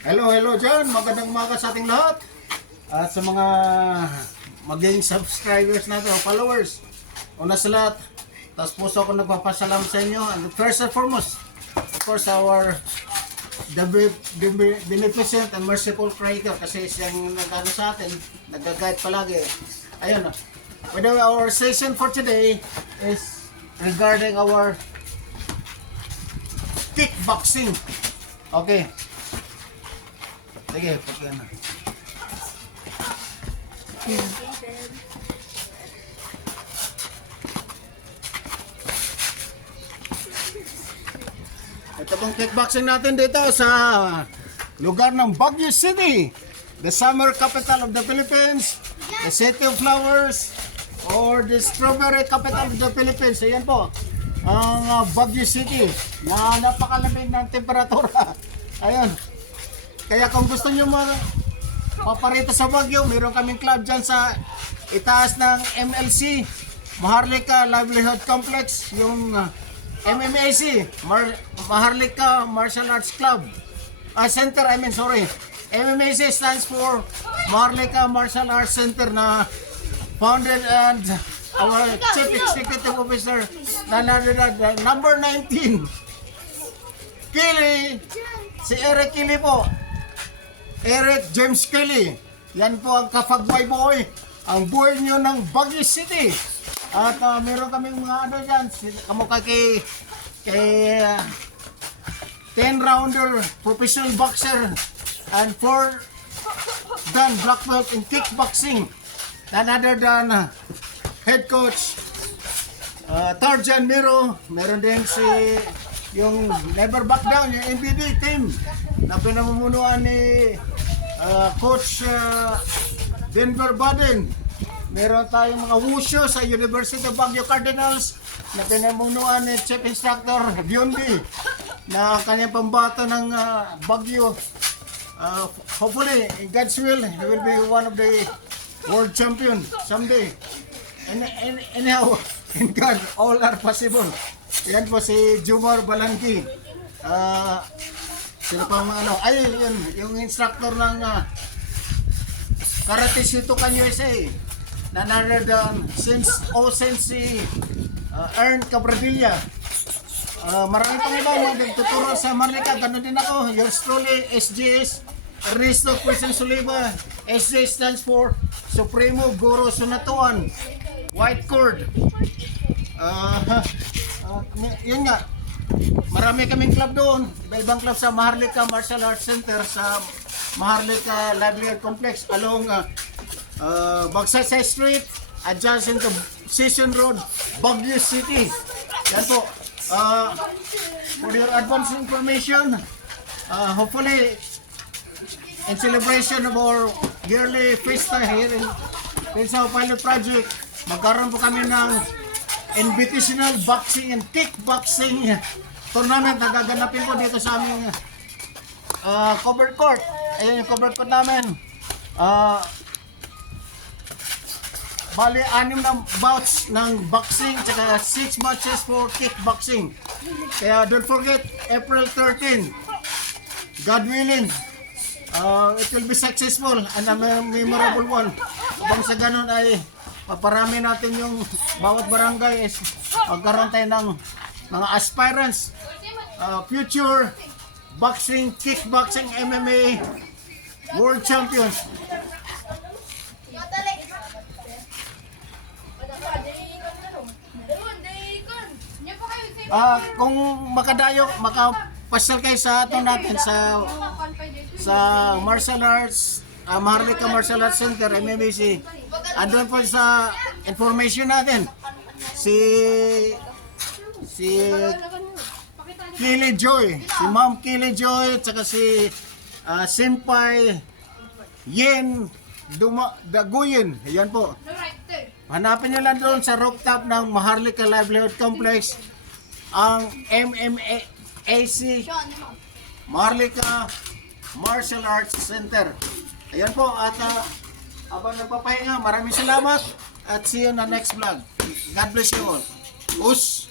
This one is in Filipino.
Hello, hello dyan. Magandang umaga sa ating lahat. At sa mga maging subscribers natin, followers. Una sa lahat, tapos puso ako nagpapasalam sa inyo. And first and foremost, of course, our the beneficent and merciful Creator, kasi siyang nagano sa atin, nag-guide palagi. Ayun. By the way, our session for today is regarding our kickboxing. Okay. Sige, pagyan na. Ito pong kickboxing natin dito sa lugar ng Baguio City, the summer capital of the Philippines, the city of flowers, or the strawberry capital of the Philippines. Ayan po, ang Baguio City na napakalamig ng temperatura. Ayan. Kaya kung gusto nyo paparito sa Baguio, meron kaming club dyan sa itaas ng MLC, Maharlika Livelihood Complex, yung MMAC, Maharlika Martial Arts Club. Center, MMAC stands for Maharlika Martial Arts Center, na founded and our Chief Executive Officer, number 19, Kili, si Eric Kili po. Eric James Kelly. Yan po ang Kafagway Boy, ang boy nyo ng Baguio City. At meron kaming mga ano dyan, kamukha kay 10-rounder professional boxer and 4 dan black belt in kickboxing. None other than head coach Tarjan Miro. Meron din si yung Never Back Down, yung NBD team na pinamumunuan ni Coach Denver Baden. Meron tayong mga wushu sa University of Baguio Cardinals na pinamunuan ni Chief Instructor Biondi, na kanyang pambato ng Baguio. Hopefully, in God's will, he will be one of the world champion someday. Anyhow, in God, all are possible. Yan po si Jumar Balangki. Sino pa mga ano? Ay, yun, yung instructor ng Karate Shotokan USA. Na naradan since si Ern Cabradilla. Marami pang iba mga nagtuturo sa Marlica. Ganun din ako. Yours truly, SJS Ernesto Quezon Soliva. SJ stands for Supremo Guru Sunatuan White Cord. Yun nga, marami kaming club doon. Iba-ibang club sa Maharlika Martial Arts Center, sa Maharlika Livelihood Complex along Bagsaysay Street, adjacent to Session Road, Baguio City. Yan po. For your advance information, hopefully in celebration of our yearly fiesta here in Pinsao Pilot Project, magkaroon po kami ng invitational boxing and kickboxing tournament na gaganapin po dito sa aming covered court. Ayun yung covered court namin. Bali, 6 na bouts ng boxing, tsaka 6 matches for kickboxing. Kaya don't forget, April 13, God willing, it will be successful and a memorable one. Upang sa ganun ay paparami natin yung bawat barangay, is magkaroon tayo ng mga aspirants, future boxing, kickboxing, MMA world champions. Kung makapasyal kayo sa atin natin sa martial arts, Maharlika Martial Arts Center, MMAC, andun po sa information natin si Kili Joy, si Ma'am Kili Joy, tsaka si Senpai Yen Daguyen. Ayan po. Hanapin nyo lang doon sa rooftop ng Maharlika Livelihood Complex ang MMAC Maharlika Martial Arts Center. Ayan po, at habang nagpapahinga, maraming salamat at see you on the next vlog. God bless you all. Us!